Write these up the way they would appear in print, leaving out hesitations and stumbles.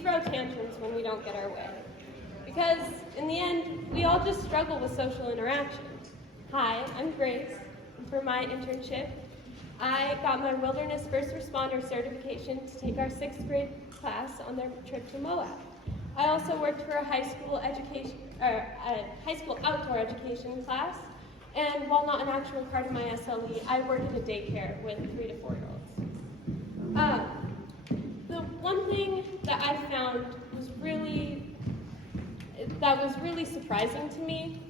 throw tantrums when we don't get our way. Because in the end, we all just struggle with social interaction. Hi, I'm Grace, and for my internship, I got my Wilderness First Responder certification to take our 6th grade class on their trip to Moab. I also worked for a high school outdoor education class, and while not an actual part of my SLE, I work in a daycare with 3 to 4-year-olds. The one thing that I found was really surprising to me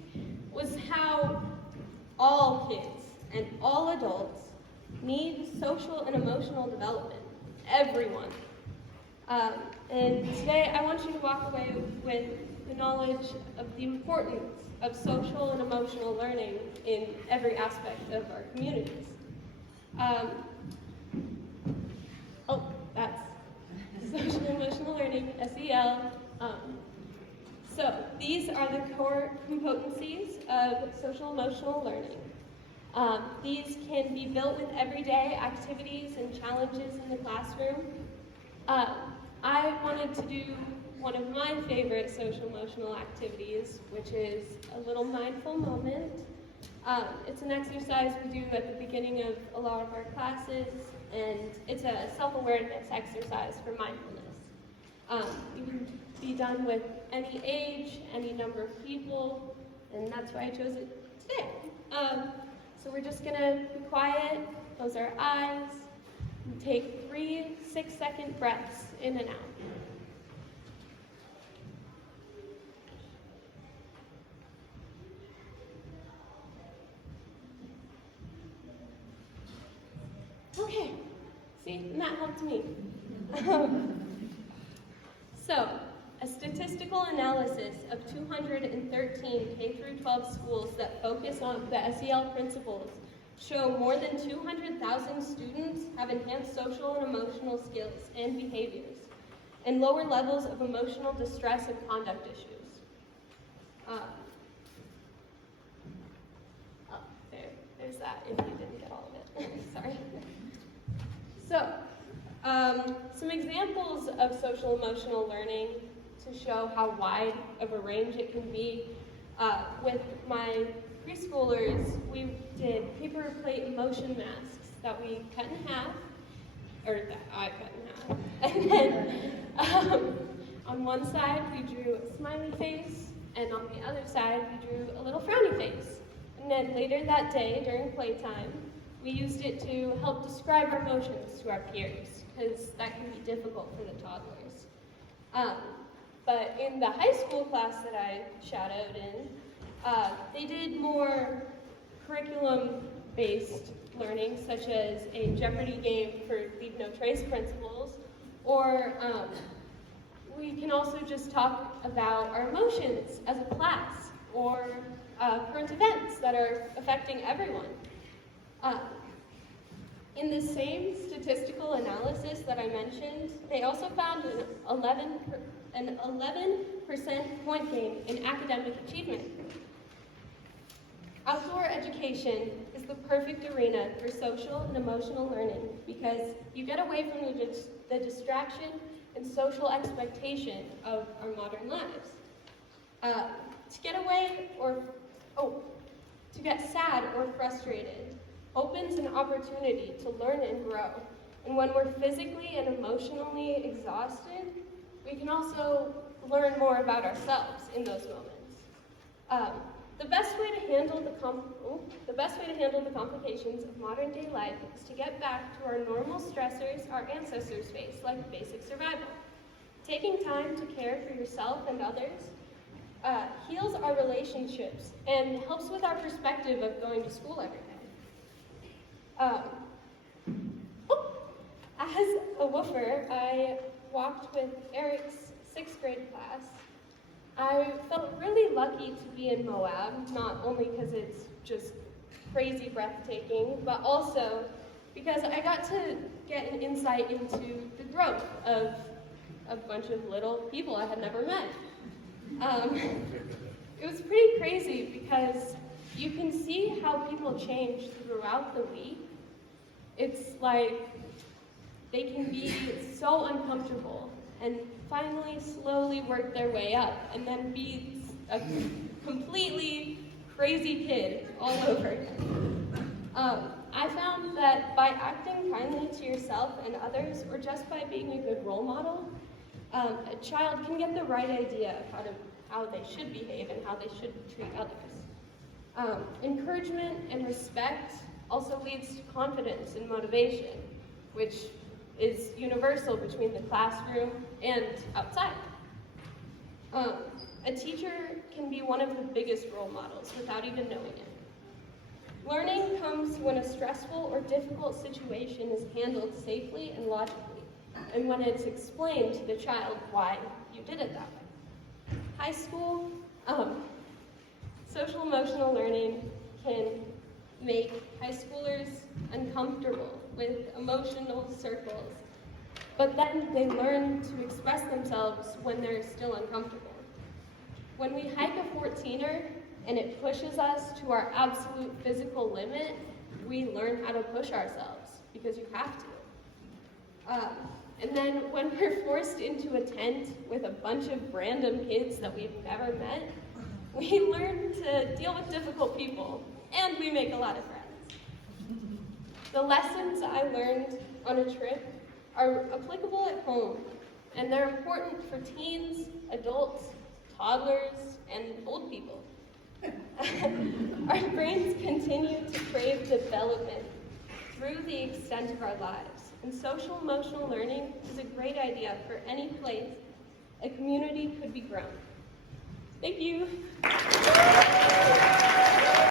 was how all kids and all adults need social and emotional development. Everyone. And today I want you to walk away with the knowledge of the importance of social and emotional learning in every aspect of our communities. That's social and emotional learning, SEL. So these are the core competencies of social emotional learning. These can be built with everyday activities and challenges in the classroom. I wanted to do one of my favorite social emotional activities, which is a little mindful moment. It's an exercise we do at the beginning of a lot of our classes, and it's a self-awareness exercise for mindfulness. You can be done with any age, any number of people, and that's why I chose it today. So we're just gonna be quiet, close our eyes, and take 3 6-second breaths in and out. Okay, see, and that helped me. So, a statistical analysis of 213 K-12 schools that focus on the SEL principles show more than 200,000 students have enhanced social and emotional skills and behaviors, and lower levels of emotional distress and conduct issues. There's that if you didn't get all of it. Sorry. So, some examples of social emotional learning to show how wide of a range it can be. With my preschoolers, we did paper plate emotion masks that we cut in half, or that I cut in half. And then on one side we drew a smiley face, and on the other side we drew a little frowny face. And then later that day, during playtime, we used it to help describe our emotions to our peers, because that can be difficult for the toddlers. But in the high school class that I shadowed in, they did more curriculum-based learning, such as a Jeopardy game for Leave No Trace principles, or we can also just talk about our emotions as a class, or current events that are affecting everyone. In the same statistical analysis that I mentioned, they also found an 11% point gain in academic achievement. Outdoor education is the perfect arena for social and emotional learning because you get away from the distraction and social expectation of our modern lives. To get sad or frustrated opens an opportunity to learn and grow. And when we're physically and emotionally exhausted, we can also learn more about ourselves in those moments. The best way to handle the complications of modern day life is to get back to our normal stressors our ancestors faced, like basic survival. Taking time to care for yourself and others heals our relationships and helps with our perspective of going to school every day. As a woofer, I walked with Eric's 6th grade class. I felt really lucky to be in Moab, not only because it's just crazy breathtaking, but also because I got to get an insight into the growth of a bunch of little people I had never met. It was pretty crazy because you can see how people change throughout the week. It's like they can be so uncomfortable, and finally slowly work their way up and then be a completely crazy kid all over again. I found that by acting kindly to yourself and others, or just by being a good role model, a child can get the right idea of how they should behave and how they should treat others. Encouragement and respect also leads to confidence and motivation, which is universal between the classroom and outside. A teacher can be one of the biggest role models without even knowing it. Learning comes when a stressful or difficult situation is handled safely and logically, and when it's explained to the child why you did it that way. High school, social emotional learning can make high schoolers uncomfortable with emotional circles, but then they learn to express themselves when they're still uncomfortable. When we hike a 14er and it pushes us to our absolute physical limit, we learn how to push ourselves, because you have to. And then when we're forced into a tent with a bunch of random kids that we've never met, we learn to deal with difficult people, and we make a lot of friends. The lessons I learned on a trip are applicable at home, and they're important for teens, adults, toddlers, and old people. Our brains continue to crave development through the extent of our lives, and social emotional learning is a great idea for any place a community could be grown. Thank you.